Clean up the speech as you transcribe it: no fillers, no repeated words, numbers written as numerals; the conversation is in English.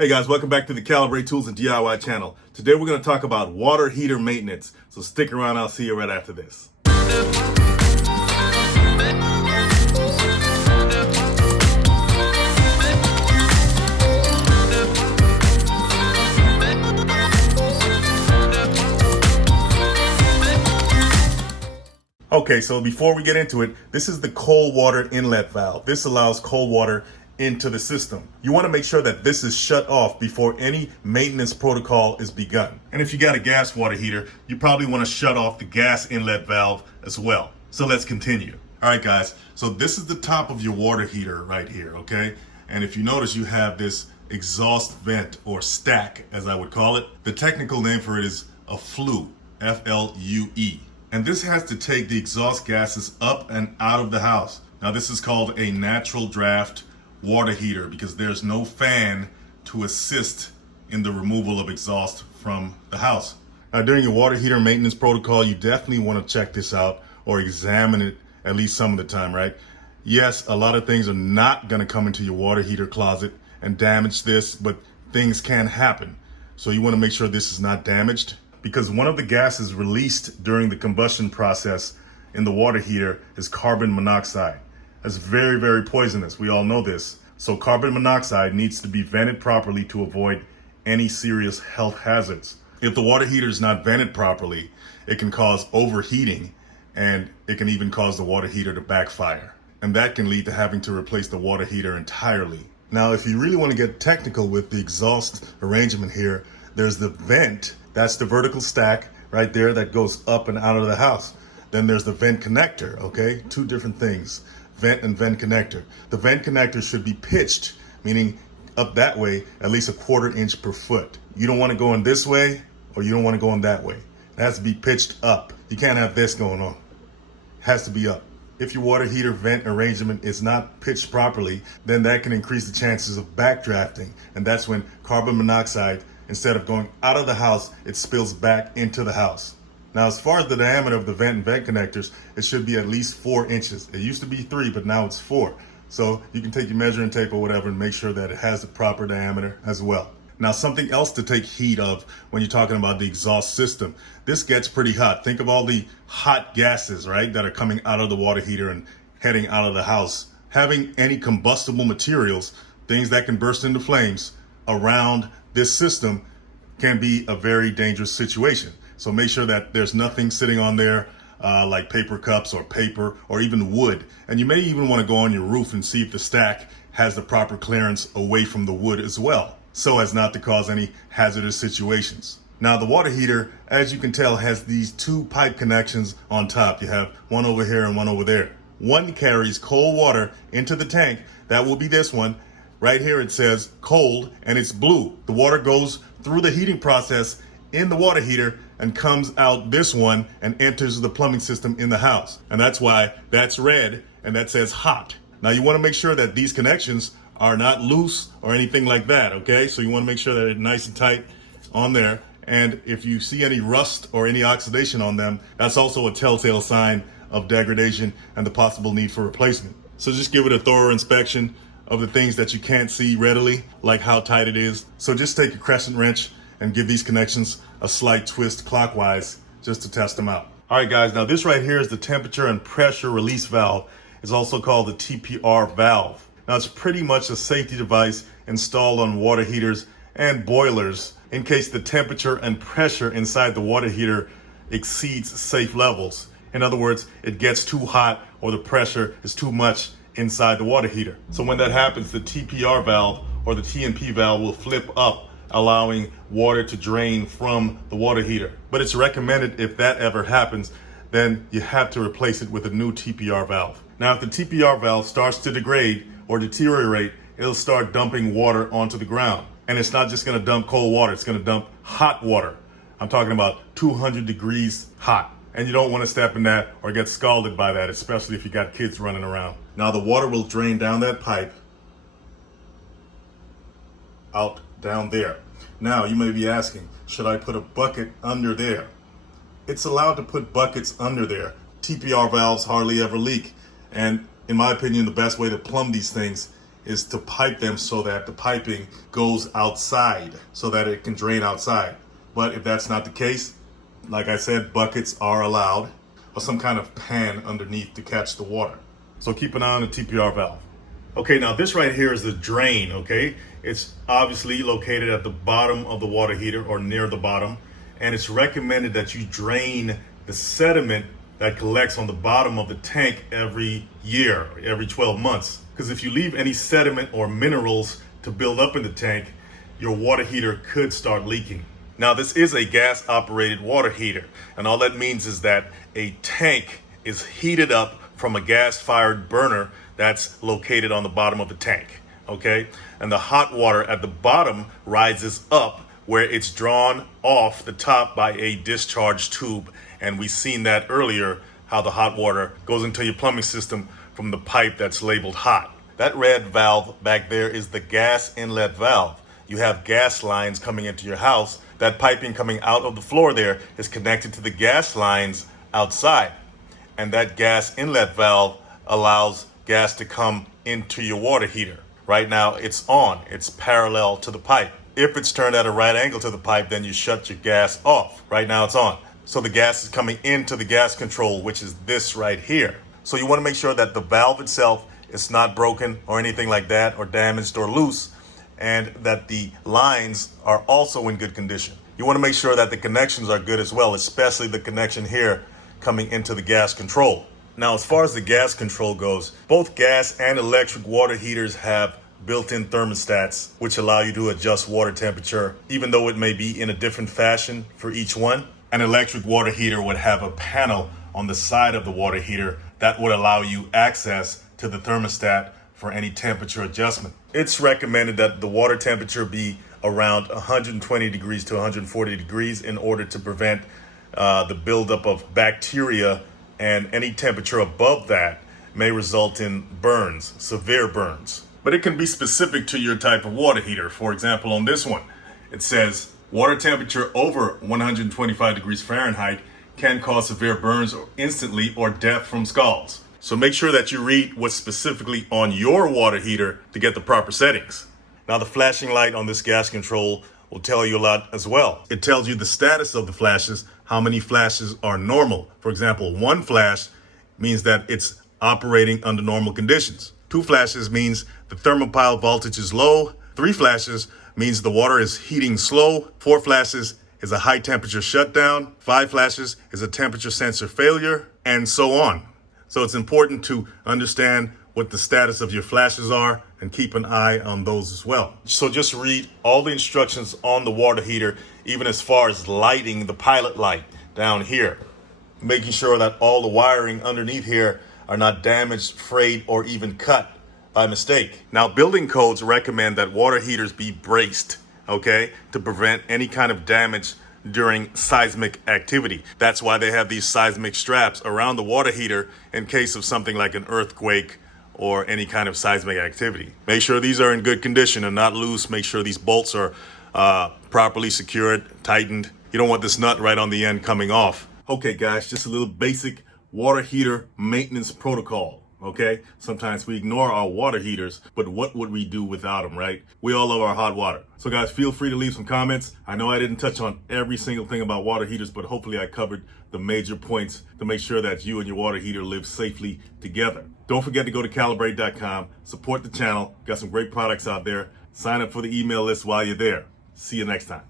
Hey guys, welcome back to the Calibrate Tools and DIY channel. Today we're going to talk about water heater maintenance. So stick around, I'll see you right after this. Okay, so before we get into it, this is the cold water inlet valve. This allows cold water into the system. You want to make sure that this is shut off before any maintenance protocol is begun. And if you got a gas water heater, you probably want to shut off the gas inlet valve as well. So let's continue. All right, guys, so this is the top of your water heater right here, okay? And if you notice, you have this exhaust vent or stack, as I would call it. The technical name for it is a flue, F-L-U-E. And this has to take the exhaust gases up and out of the house. Now, this is called a natural draft water heater because there's no fan to assist in the removal of exhaust from the house. Now, during your water heater maintenance protocol, you definitely want to check this out or examine it at least some of the time, right? Yes, a lot of things are not going to come into your water heater closet and damage this, but things can happen. So you want to make sure this is not damaged, because one of the gases released during the combustion process in the water heater is carbon monoxide. That's very, very poisonous. We all know this. So carbon monoxide needs to be vented properly to avoid any serious health hazards. If the water heater is not vented properly, it can cause overheating and it can even cause the water heater to backfire. And that can lead to having to replace the water heater entirely. Now, if you really want to get technical with the exhaust arrangement here, there's the vent. That's the vertical stack right there that goes up and out of the house. Then there's the vent connector, okay? Two different things, vent and vent connector. The vent connector should be pitched, meaning up that way, at least 1/4 inch per foot. You don't want to go in this way or you don't want to go in that way. It has to be pitched up. You can't have this going on. It has to be up. If your water heater vent arrangement is not pitched properly, then that can increase the chances of backdrafting. And that's when carbon monoxide, instead of going out of the house, it spills back into the house. Now, as far as the diameter of the vent and vent connectors, it should be at least 4 inches. It used to be 3, but now it's 4. So you can take your measuring tape or whatever and make sure that it has the proper diameter as well. Now, something else to take heed of when you're talking about the exhaust system, this gets pretty hot. Think of all the hot gases, right, that are coming out of the water heater and heading out of the house. Having any combustible materials, things that can burst into flames around this system can be a very dangerous situation. So make sure that there's nothing sitting on there like paper cups or paper or even wood. And you may even want to go on your roof and see if the stack has the proper clearance away from the wood as well, so as not to cause any hazardous situations. Now, the water heater, as you can tell, has these 2 pipe connections on top. You have one over here and one over there. One carries cold water into the tank. That will be this one. Right here it says cold and it's blue. The water goes through the heating process in the water heater and comes out this one and enters the plumbing system in the house. And that's why that's red and that says hot. Now, you want to make sure that these connections are not loose or anything like that, okay? So you want to make sure that it's nice and tight on there. And if you see any rust or any oxidation on them, that's also a telltale sign of degradation and the possible need for replacement. So just give it a thorough inspection of the things that you can't see readily, like how tight it is. So just take a crescent wrench and give these connections a slight twist clockwise just to test them out. All right, guys, now this right here is the temperature and pressure release valve. It's also called the TPR valve. Now, it's pretty much a safety device installed on water heaters and boilers in case the temperature and pressure inside the water heater exceeds safe levels. In other words, it gets too hot or the pressure is too much inside the water heater. So when that happens, the TPR valve or the TNP valve will flip up, allowing water to drain from the water heater. But it's recommended if that ever happens, then you have to replace it with a new TPR valve. Now, if the TPR valve starts to degrade or deteriorate, it'll start dumping water onto the ground. And it's not just gonna dump cold water, it's gonna dump hot water. I'm talking about 200 degrees hot. And you don't wanna step in that or get scalded by that, especially if you got kids running around. Now, the water will drain down that pipe, out down there. Now, you may be asking, should I put a bucket under there? It's allowed to put buckets under there. TPR valves hardly ever leak. And in my opinion, the best way to plumb these things is to pipe them so that the piping goes outside so that it can drain outside. But if that's not the case, like I said, buckets are allowed, or some kind of pan underneath to catch the water. So keep an eye on the TPR valve. Okay, now this right here is the drain, okay? It's obviously located at the bottom of the water heater or near the bottom, and it's recommended that you drain the sediment that collects on the bottom of the tank every year, every 12 months. Because if you leave any sediment or minerals to build up in the tank, your water heater could start leaking. Now this is a gas operated water heater, and all that means is that a tank is heated up from a gas fired burner that's located on the bottom of the tank, okay? And the hot water at the bottom rises up where it's drawn off the top by a discharge tube. And we've seen that earlier, how the hot water goes into your plumbing system from the pipe that's labeled hot. That red valve back there is the gas inlet valve. You have gas lines coming into your house. That piping coming out of the floor there is connected to the gas lines outside. And that gas inlet valve allows gas to come into your water heater. Right now it's on, it's parallel to the pipe. If it's turned at a right angle to the pipe, then you shut your gas off. Right now it's on. So the gas is coming into the gas control, which is this right here. So you want to make sure that the valve itself is not broken or anything like that, or damaged or loose, and that the lines are also in good condition. You want to make sure that the connections are good as well, especially the connection here coming into the gas control. Now, as far as the gas control goes, both gas and electric water heaters have built-in thermostats, which allow you to adjust water temperature, even though it may be in a different fashion for each one. An electric water heater would have a panel on the side of the water heater that would allow you access to the thermostat for any temperature adjustment. It's recommended that the water temperature be around 120 degrees to 140 degrees in order to prevent the buildup of bacteria, and any temperature above that may result in burns, severe burns. But it can be specific to your type of water heater. For example, on this one, it says water temperature over 125 degrees Fahrenheit can cause severe burns instantly or death from scalds. So make sure that you read what's specifically on your water heater to get the proper settings. Now the flashing light on this gas control will tell you a lot as well. It tells you the status of the flashes, how many flashes are normal. For example, 1 flash means that it's operating under normal conditions. 2 flashes means the thermopile voltage is low. 3 flashes means the water is heating slow. 4 flashes is a high temperature shutdown. 5 flashes is a temperature sensor failure, and so on. So it's important to understand what the status of your flashes are and keep an eye on those as well. So just read all the instructions on the water heater, even as far as lighting the pilot light down here, making sure that all the wiring underneath here are not damaged, frayed, or even cut by mistake. Now, building codes recommend that water heaters be braced, okay, to prevent any kind of damage during seismic activity. That's why they have these seismic straps around the water heater in case of something like an earthquake or any kind of seismic activity. Make sure these are in good condition and not loose. Make sure these bolts are properly secured, tightened. You don't want this nut right on the end coming off. Okay, guys, just a little basic water heater maintenance protocol, okay? Sometimes we ignore our water heaters, but what would we do without them, right? We all love our hot water. So guys, feel free to leave some comments. I know I didn't touch on every single thing about water heaters, but hopefully I covered the major points to make sure that you and your water heater live safely together. Don't forget to go to calibrate.com, support the channel. Got some great products out there. Sign up for the email list while you're there. See you next time.